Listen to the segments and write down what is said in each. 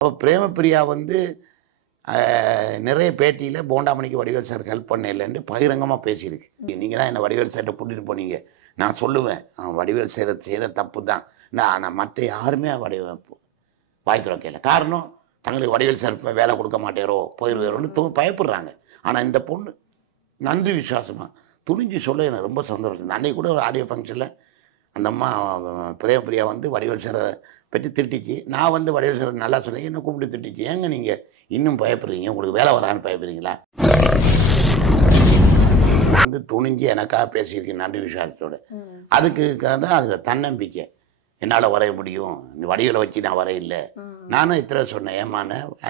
அப்போ பிரேமபிரியா வந்து நிறைய பேட்டியில் போண்டாமணிக்கு வடிவேல் சார் ஹெல்ப் பண்ணலன்ட்டு பகிரங்கமாக பேசியிருக்கு. நீங்கள் தான் என்னை வடிவேல் சார்கிட்ட கூட்டிகிட்டு போனீங்க. நான் சொல்லுவேன் அவன் வடிவேல் செய்கிற செய்த தப்பு தான் நான் ஆனால் மற்ற யாருமே வடிவ வாய் திறக்கல காரணம் தங்களுக்கு வடிவேல் சார் வேலை கொடுக்க மாட்டேரோ போயிடுவேரோன்னு தூ பயப்படுறாங்க. ஆனால் இந்த பொண்ணு நன்றி விசுவாசமாக துணிஞ்சு சொல்ல எனக்கு ரொம்ப சந்தோஷம். அன்றைக்கி கூட ஒரு ஆடியோ ஃபங்க்ஷனில் அந்த அம்மா பிரேமபிரியா வந்து வடிவேல் சாரை பற்றி திட்டிச்சு. நான் வந்து வடிவேல் சார் நல்லா சொன்னேன். என்ன கூப்பிட்டு திட்டிச்சு. ஏங்க நீங்கள் இன்னும் பயப்படுறீங்க? உங்களுக்கு வேலை வரான்னு பயப்படுறீங்களா? வந்து துணிஞ்சு எனக்காக பேசியிருக்கேன். நன்றி விசுவாசத்தோட அதுக்கு தான் அதில் தன்னம்பிக்கை. என்னால் வரைய முடியும். இந்த வடிவில் வச்சு நான் வரையில்லை நானும் இத்தனை சொன்னேன்.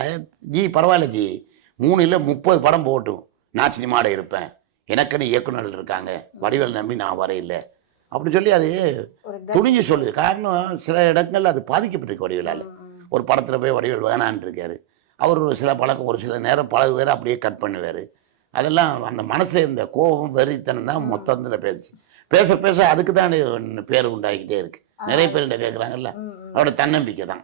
அஹ், ஜி பரவாயில்ல ஜி. மூணு இல்லை முப்பது படம் போகட்டும் நான் சினிமாவில் இருப்பேன். எனக்குன்னு இயக்குனர்கள் இருக்காங்க. வடிவேல் நம்பி நான் வரையில்லை அப்படி சொல்லி அது துணிஞ்சு சொல்லுது. காரணம் சில இடங்கள்ல அது பாதிக்கப்பட்டிருக்கு வடிவேலால். ஒரு படத்தில் போய் வடிவேல் வேணான்னு இருக்காரு. அவர் ஒரு சில பழக்கம் ஒரு சில நேரம் பழகுவார் அப்படியே கட் பண்ணுவார். அதெல்லாம் அந்த மனசில் இருந்த கோபம் வெறித்தனம் தான் மொத்தத்தில் பேச்சு பேச பேச அதுக்கு தான் பேர் உண்டாகிக்கிட்டே இருக்கு. நிறைய பேர் என்ன கேட்குறாங்கல்ல அவரோட தன்னம்பிக்கை தான்.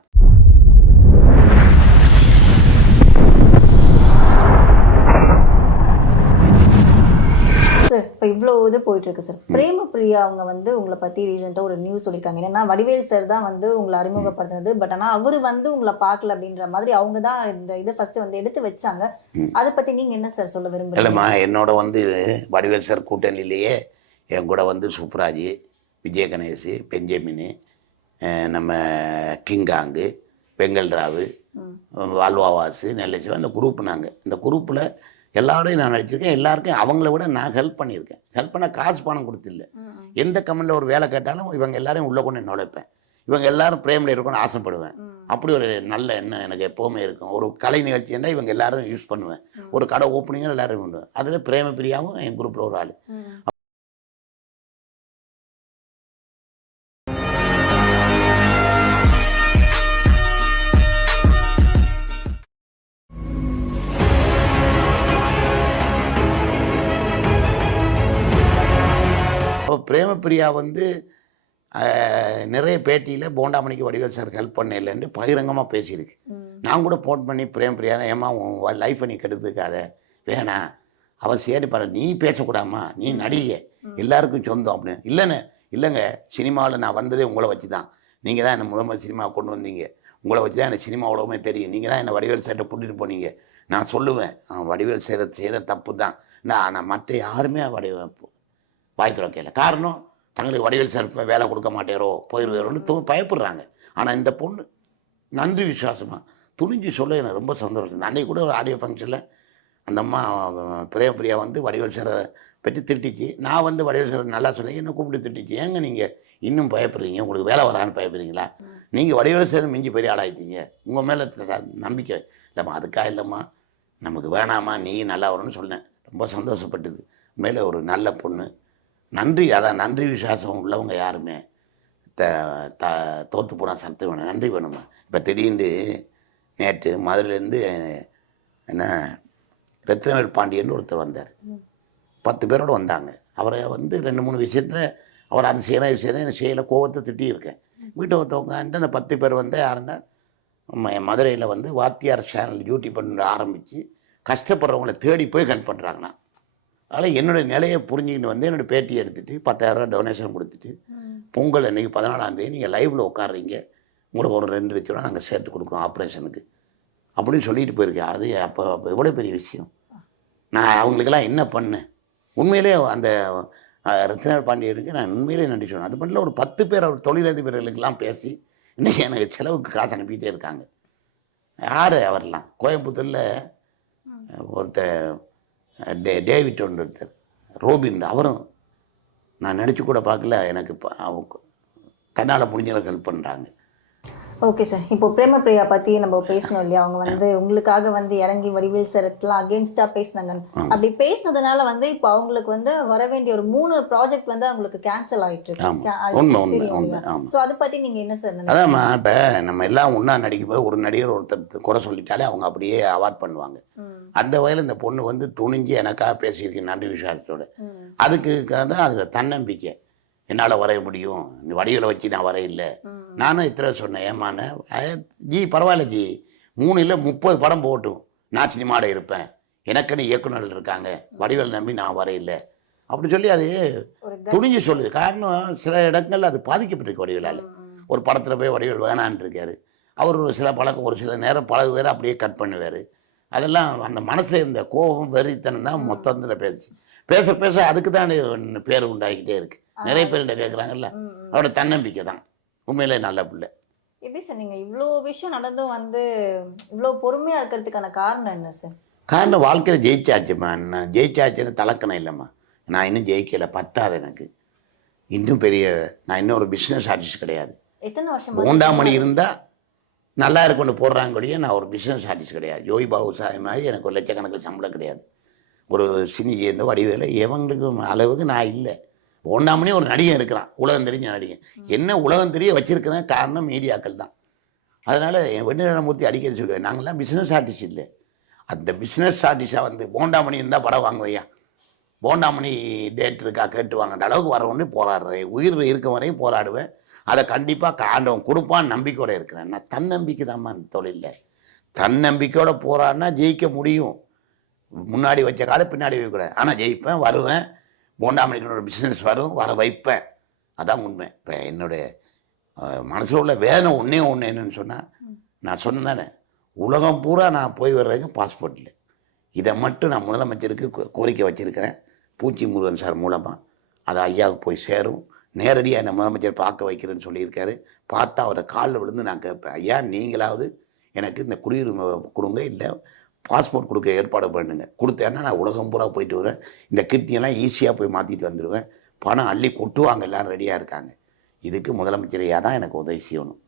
இப்போ இவ்வளோ இது போயிட்டு இருக்கு சார் பிரேம பிரியா அவங்க வந்து உங்களை பத்தி ரீசெண்டாக ஒரு நியூஸ் சொல்லியிருக்காங்க. என்னன்னா வடிவேல் சார் தான் வந்து உங்களை அறிமுகப்படுத்தினது. பட் ஆனா அவர் வந்து உங்களை பார்க்கல அப்படின்ற மாதிரி அவங்க தான் இந்த இதை ஃபர்ஸ்ட் வந்து எடுத்து வச்சாங்க. அதை பத்தி நீங்க என்ன சார் சொல்ல விரும்புறீங்க? இல்லைம்மா என்னோட வந்து வடிவேல் சார் கூட்டணியிலேயே என் கூட வந்து சுப்ராஜ் விஜய கணேஷ் பெஞ்சமின் நம்ம கிங்காங்கு வெங்கல்ராவு ம். வால்வாவாசு நெல்லைச்சிவா இந்த குரூப் நாங்கள் இந்த குரூப்பில் எல்லாரோடையும் நான் நடிச்சிருக்கேன். எல்லாருக்கும் அவங்கள விட நான் ஹெல்ப் பண்ணியிருக்கேன். ஹெல்ப் பண்ண காசு பணம் கொடுத்தில்ல. எந்த கம்பெனியில் ஒரு வேலை கேட்டாலும் இவங்க எல்லாரையும் உள்ளே கொண்டு நுழைப்பேன். இவங்க எல்லாரும் பிரேமில் இருக்கணும்னு ஆசைப்படுவேன். அப்படி ஒரு நல்ல எண்ணம் எனக்கு எப்போவுமே இருக்கும். ஒரு கலை நிகழ்ச்சின்னா இவங்க எல்லாரும் யூஸ் பண்ணுவேன். ஒரு கடை ஓப்பனிங்கும் எல்லாரும் பண்ணுவேன் அதில் பிரேம பிரியாவும் என் குரூப்பில் ஒரு ஆள். பிரேமபிரியா வந்து நிறைய பேட்டியில் போண்டாமணிக்கு வடிவேல் சார் ஹெல்ப் பண்ண இல்லைன்னு பகிரங்கமாக பேசியிருக்கு. நான் கூட ஃபோன் பண்ணி பிரேமபிரியா ஏமா உன் லைஃப்பை நீ கெடுத்துக்காத. வேணாம் அவன் சரி பாரு நீ பேசக்கூடாமா நீ நடிகை. எல்லாருக்கும் சொந்தம் அப்படின்னு. இல்லைண்ணே இல்லைங்க. சினிமாவில் நான் வந்ததே உங்களை வச்சு தான். நீங்கள் தான் என்னை முதல் முதல் சினிமா கொண்டு வந்தீங்க. உங்களை வச்சு தான் எனக்கு சினிமா உலகமே தெரியும். நீங்கள் தான் என்னை வடிவேல் சார்ட்ட கூட்டிகிட்டு போனீங்க. நான் சொல்லுவேன் அவன் வடிவேல் செய்கிற செய்த தப்பு தான். நான் நான் மற்ற யாருமே வடிவ வாய் திறக்கல. காரணம் தங்களுக்கு வடிவேல் சார் வேலை கொடுக்க மாட்டேரோ போயிடுவேரோன்னு பயப்படுறாங்க. ஆனால் இந்த பொண்ணு நன்றி விசுவாசமாக துணிஞ்சு சொல்ல எனக்கு ரொம்ப சந்தோஷம். அன்றைக்கி கூட ஒரு ஆடியோ ஃபங்க்ஷனில் அந்த அம்மா பிரியா பிரேமபிரியா வந்து வடிவேல் சாரை பற்றி திட்டிச்சு. நான் வந்து வடிவேல் சார் நல்லா சொன்னேன். என்ன கூப்பிட்டு திட்டிச்சு. ஏங்க நீங்கள் இன்னும் பயப்படுறீங்க? உங்களுக்கு வேலை வரான்னு பயப்படுறீங்களா? நீங்கள் வடிவேல் சார் மிஞ்சி பெரிய ஆளாயிட்டீங்க. உங்கள் மேலே நம்பிக்கை இல்லைம்மா அதுக்காக இல்லைம்மா. நமக்கு வேணாமா நீ நல்லா வரும்னு சொன்னேன். ரொம்ப சந்தோஷப்பட்டது. மேலே ஒரு நல்ல பொண்ணு. நன்றி அதான் நன்றி விசுவாசம் உள்ளவங்க யாருமே? த த தோற்று போனால் சத்து வேணும். நன்றி வேணுமா? இப்போ திடீர்னு நேற்று மதுரையிலேருந்து என்ன ரத்னவேல் பாண்டியன் ஒருத்தர் வந்தார். பத்து பேரோட வந்தாங்க. அவரை வந்து ரெண்டு மூணு விஷயத்தில் அவர் அது செய்யணும் இது செய்யணும் எனக்கு செய்யலை கோவத்தை திட்டியிருக்கேன். வீட்டை ஒருத்தவங்க அந்த பத்து பேர் வந்து யாருன்னா மதுரையில் வந்து வாத்தியார் சேனல் யூடியூப் பண்ண ஆரம்பித்து கஷ்டப்படுறவங்கள தேடி போய் கன் பண்ணுறாங்கண்ணா அதனால் என்னுடைய நிலையை புரிஞ்சுக்கிட்டு வந்து என்னோடய பேட்டி எடுத்துகிட்டு பத்தாயிரரூவா டொனேஷன் கொடுத்துட்டு. பொங்கல் அன்றைக்கி பதினாலாம் தேதி நீங்கள் லைவில் உட்காடுறீங்க உங்களுக்கு ஒரு ரெண்டு லட்ச ரூபா நாங்கள் சேர்த்து கொடுக்குறோம் ஆப்ரேஷனுக்கு அப்படின்னு சொல்லிட்டு போயிருக்கேன். அது அப்போ அப்போ எவ்வளோ பெரிய விஷயம்? நான் அவங்களுக்கெல்லாம் என்ன பண்ணேன்? உண்மையிலே அந்த அஹ், ரத்னா பாண்டியனுக்கு நான் உண்மையிலே நன்றி சொன்னேன் அது பண்ணல ஒரு பத்து பேர் அவர் தொழிலதிபர்களுக்கெல்லாம் பேசி இன்றைக்கி எனக்கு செலவுக்கு காசு அனுப்பிட்டே இருக்காங்க. யார் அவரெல்லாம் கோயம்புத்தூரில் ஒருத்தர் டே டேவிட் ஒன்று ஒருத்தர் ரோபின் அவரும் நான் நினச்சி கூட பார்க்கல எனக்கு இப்போ அவங்க தன்னால் முடிஞ்சளவுக்கு ஹெல்ப் பண்ணுறாங்க ஓகே சார் இப்போ பிரேம பிரியா பத்தி நம்ம பேசணும் இல்லையா? அவங்க வந்து உங்களுக்காக வந்து இறங்கி வடிவேல் சார்க்கெல்லாம் அகேன்ஸ்டா பேசினாங்க. அப்படி பேசினதுனால வந்து இப்போ அவங்களுக்கு வந்து வர வேண்டிய ஒரு மூணு ப்ராஜெக்ட் வந்து அவங்களுக்கு கேன்சல் ஆயிட்டு. இருக்கு. சோ அதை பத்தி நீங்க என்ன சார் அதாம்மா இப்போ நம்ம எல்லாம் ஒன்றா நடிக்கும்போது ஒரு நடிகர் ஒருத்தர் குறை சொல்லிட்டாலே அவங்க அப்படியே அவாய்ட் பண்ணுவாங்க. அந்த வகையில் இந்த பொண்ணு வந்து துணிஞ்சு எனக்காக பேசியிருக்கு நன்றி விசாரத்தோட ம், அதுக்கு தான் அதில் தன்னம்பிக்கை. என்னால் வரைய முடியும். இந்த வடிவில் வச்சு நான் வரையில்லை ம், நானும் இத்தனை சொன்னேன் அஹ், ஜி பரவாயில்ல ஜி. மூணு இல்லை முப்பது படம் போகட்டும் நான் சினிமாவில் இருப்பேன். எனக்குன்னு இயக்குனர்கள் இருக்காங்க. வடிவேல் நம்பி நான் வரையில்லை அப்படி சொல்லி அது துணிஞ்சு சொல்லுது. காரணம் சில இடங்கள்ல அது பாதிக்கப்பட்டிருக்கு வடிவேலால். ஒரு படத்தில் போய் வடிவேல் வேணான்னு இருக்காரு. அவர் ஒரு சில பழக்கம் ஒரு சில நேரம் பழகுவார் அப்படியே கட் பண்ணுவார். அதெல்லாம் அந்த மனசில் இருந்த கோபம் வெறித்தனம் தான் மொத்தத்தில் பேசுச்சு. பேச பேச அதுக்கு தான் பேர் உண்டாகிக்கிட்டே இருக்கு. நிறைய பேர்கிட்ட கேட்குறாங்கல்ல அவரோட தன்னம்பிக்கை தான். உண்மையிலே நல்ல பிள்ளை. எப்படி சார் நீங்க இவ்வளோ விஷயம் நடந்தும் வந்து இவ்வளோ பொறுமையா இருக்கிறதுக்கான காரணம் என்ன சார் காரணம் வாழ்க்கையில் ஜெயிச்சாச்சும்மா நான் ஜெயிச்சாச்சுன்னு தலக்கணம் இல்லைம்மா. நான் இன்னும் ஜெயிக்கலை பத்தாது எனக்கு. இன்னும் பெரிய நான் இன்னும் ஒரு பிஸ்னஸ் ஆர்டிஸ்ட் கிடையாது. எத்தனை வருஷமா மூன்றாம் மணி இருந்தால் நல்லா இருக்குன்னு போடுறாங்க நான் ஒரு பிஸ்னஸ் ஆர்டிஸ்ட் கிடையாது. ஜோய் பாபு சாய் மாதிரி எனக்கு ஒரு லட்சக்கணக்கில் சம்பளம் கிடையாது. ஒரு சினி இந்த வடிவேல எவங்களுக்கு அளவுக்கு நான் இல்லை. மணி ஒரு நடிகன் இருக்கிறான். உலகம் தெரிஞ்ச நடிகன். என்ன உலகம் தெரிய வச்சிருக்கிறேன் காரணம் மீடியாக்கள் தான். அதனால் என் வெண்ணிலமூர்த்தி அடிக்கடி சொல்லுவேன் நாங்கள்லாம் பிஸ்னஸ் ஆர்டிஸ்ட் இல்லை. அந்த பிஸ்னஸ் ஆர்டிஸ்டாக வந்து போண்டாமணி இருந்தால் படம் வாங்குவையா? போண்டாமணி டேட் இருக்கா கேட்டு வாங்கன்ற அளவுக்கு வரவொன்னே போராடுறேன். உயிர் இருக்கும் வரையும் போராடுவேன். அதை கண்டிப்பாக ஆண்டவன் கொடுப்பான்னு நம்பிக்கையோட இருக்கிறேன். நான் தன்னம்பிக்கை தான்மா இந்த தொழிலில். தன்னம்பிக்கையோட போராடினா ஜெயிக்க முடியும். முன்னாடி வச்ச காலை பின்னாடி வைக்கக்கூடாது. ஆனால் ஜெயிப்பேன் வருவேன். போண்டாமணிக்கு ஒரு பிஸ்னஸ் வரும் வர வைப்பேன். அதான் உண்மை. இப்போ என்னுடைய மனசில் உள்ள வேதனை ஒன்றே ஒன்று என்னன்னு சொன்னால் நான் சொன்னேன் தானே உலகம் பூரா நான் போய் வர்றதுக்கு பாஸ்போர்ட் இல்லை. இதை மட்டும் நான் முதலமைச்சருக்கு கோரிக்கை வச்சுருக்கிறேன். பூச்சி முருகன் சார் மூலமாக அது ஐயாவுக்கு போய் சேரும். நேரடியாக என்னை முதலமைச்சர் பார்க்க வைக்கிறேன்னு சொல்லியிருக்காரு. பார்த்தா அவரை காலில் விழுந்து நான் கேட்பேன் ஐயா நீங்களாவது எனக்கு இந்த குடியுரிமை கொடுங்க இல்லை பாஸ்போர்ட் கொடுக்க ஏற்பாடு பண்ணுங்க. கொடுத்தேன்னா நான் உலகம் பூரா போயிட்டு வருவேன். இந்த கிட்னியெல்லாம் ஈஸியாக போய் மாற்றிட்டு வந்துடுவேன் பணம் அள்ளி கொட்டுவாங்க எல்லாரும் ரெடியாக இருக்காங்க. இதுக்கு முதலமைச்சரையாக தான் எனக்கு உதவி செய்யணும்.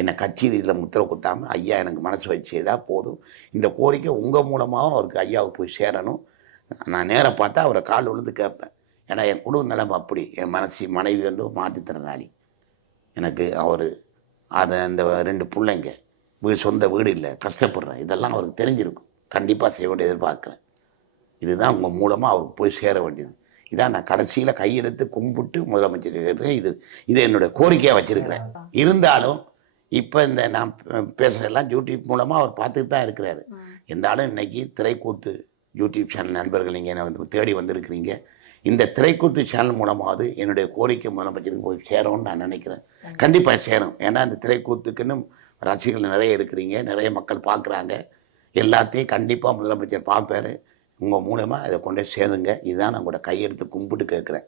என்னை கட்சி இதில் முத்திரை குத்தாமல் ஐயா எனக்கு மனசு வச்சு போதும். இந்த கோரிக்கை உங்கள் மூலமாகவும் அவருக்கு ஐயாவுக்கு போய் சேரணும். நான் நேராக பார்த்தா அவரை கால் விழுந்து கேட்பேன். ஏன்னா என் குடும்ப நிலைமை அப்படி. என் மனசு மனைவி வந்து மாற்றுத்திறனாளி. எனக்கு அவர் அதை அந்த ரெண்டு பிள்ளைங்க சொந்த வீடு இல்லை கஷ்டப்படுறேன் இதெல்லாம் அவருக்கு தெரிஞ்சிருக்கும். கண்டிப்பாக செய்ய வேண்டிய எதிர்பார்க்குறேன் இதுதான் உங்கள் மூலமாக அவருக்கு போய் சேர வேண்டியது. இதான் நான் கடைசியில் கையெடுத்து கும்பிட்டு முதலமைச்சர் இது இது என்னுடைய கோரிக்கையாக வச்சுருக்கிறேன். இருந்தாலும் இப்போ இந்த நான் பேசுகிறதெல்லாம் யூடியூப் மூலமாக அவர் பார்த்துட்டு தான் இருக்கிறாரு. இருந்தாலும் இன்னைக்கு திரைக்கூத்து யூடியூப் சேனல் நண்பர்கள் நீங்கள் என்னை வந்து தேடி வந்திருக்கிறீங்க. இந்த திரைக்கூத்து சேனல் மூலமாவது என்னுடைய கோரிக்கை முதலமைச்சருக்கு போய் சேரும்னு நான் நினைக்கிறேன். கண்டிப்பாக சேரும். ஏன்னா இந்த திரைக்கூத்துக்குன்னு ரசிகர்கள் நிறைய இருக்கிறீங்க. நிறைய மக்கள் பார்க்குறாங்க. எல்லாத்தையும் கண்டிப்பாக முதலமைச்சர் பார்ப்பாரு உங்கள் மூலமாக அதை கொண்டு போய் சேருங்க இதுதான் நான் உங்களோட கையெடுத்து கும்பிட்டு கேட்குறேன்.